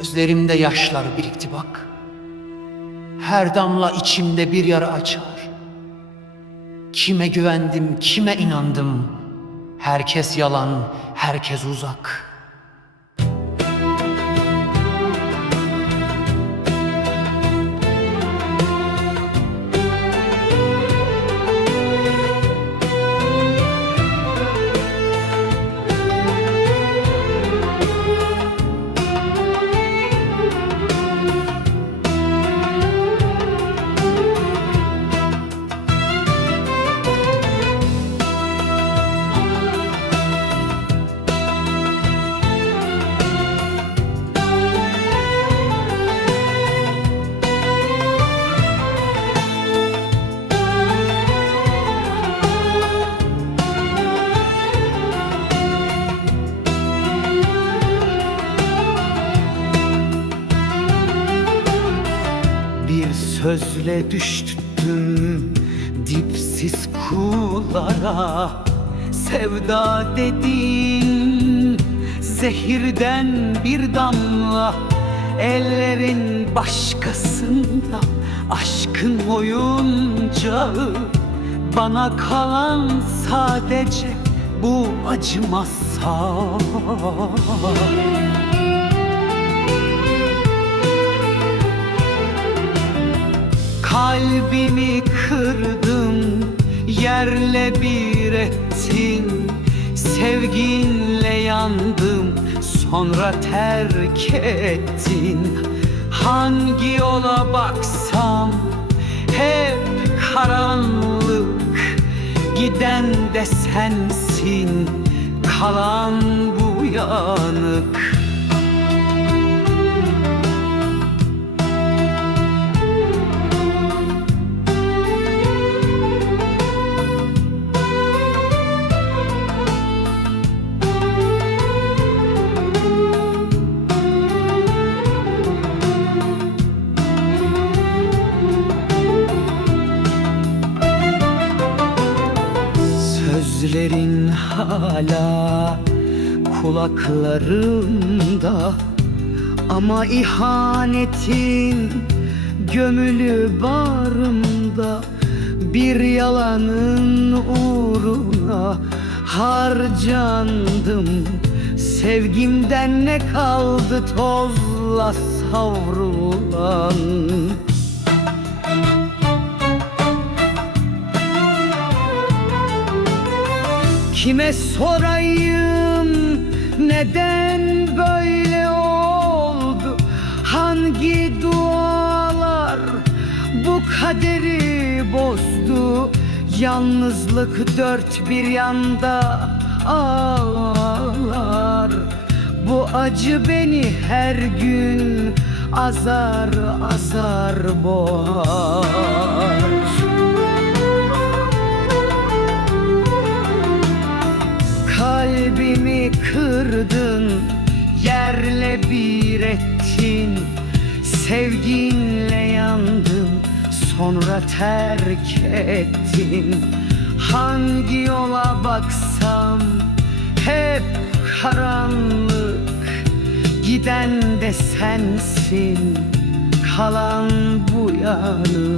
Gözlerimde yaşlar birikti bak. Her damla içimde bir yara açar. Kime güvendim, kime inandım. Herkes yalan, herkes uzak. Sözle düştüm dipsiz kulara Sevda dedin zehirden bir damla. Ellerin başkasında aşkın oyuncağı. Bana kalan sadece bu acımaz sağ Kalbimi kırdım, yerle bir ettin. Sevginle yandım, sonra terk ettin. Hangi yola baksam hep karanlık. Giden de sensin, kalan bu yanık Hala kulaklarımda Ama ihanetin gömülü bağrımda Bir yalanın uğruna harcandım. Sevgimden ne kaldı tozla savrulan Kime sorayım? Neden böyle oldu? Hangi dualar bu kaderi bozdu? Yalnızlık dört bir yanda ağlar. Bu acı beni her gün azar azar boğar Kalbimi kırdın, yerle bir ettin. Sevginle yandım, sonra terk ettin. Hangi yola baksam hep karanlık. Giden de sensin, kalan bu yanık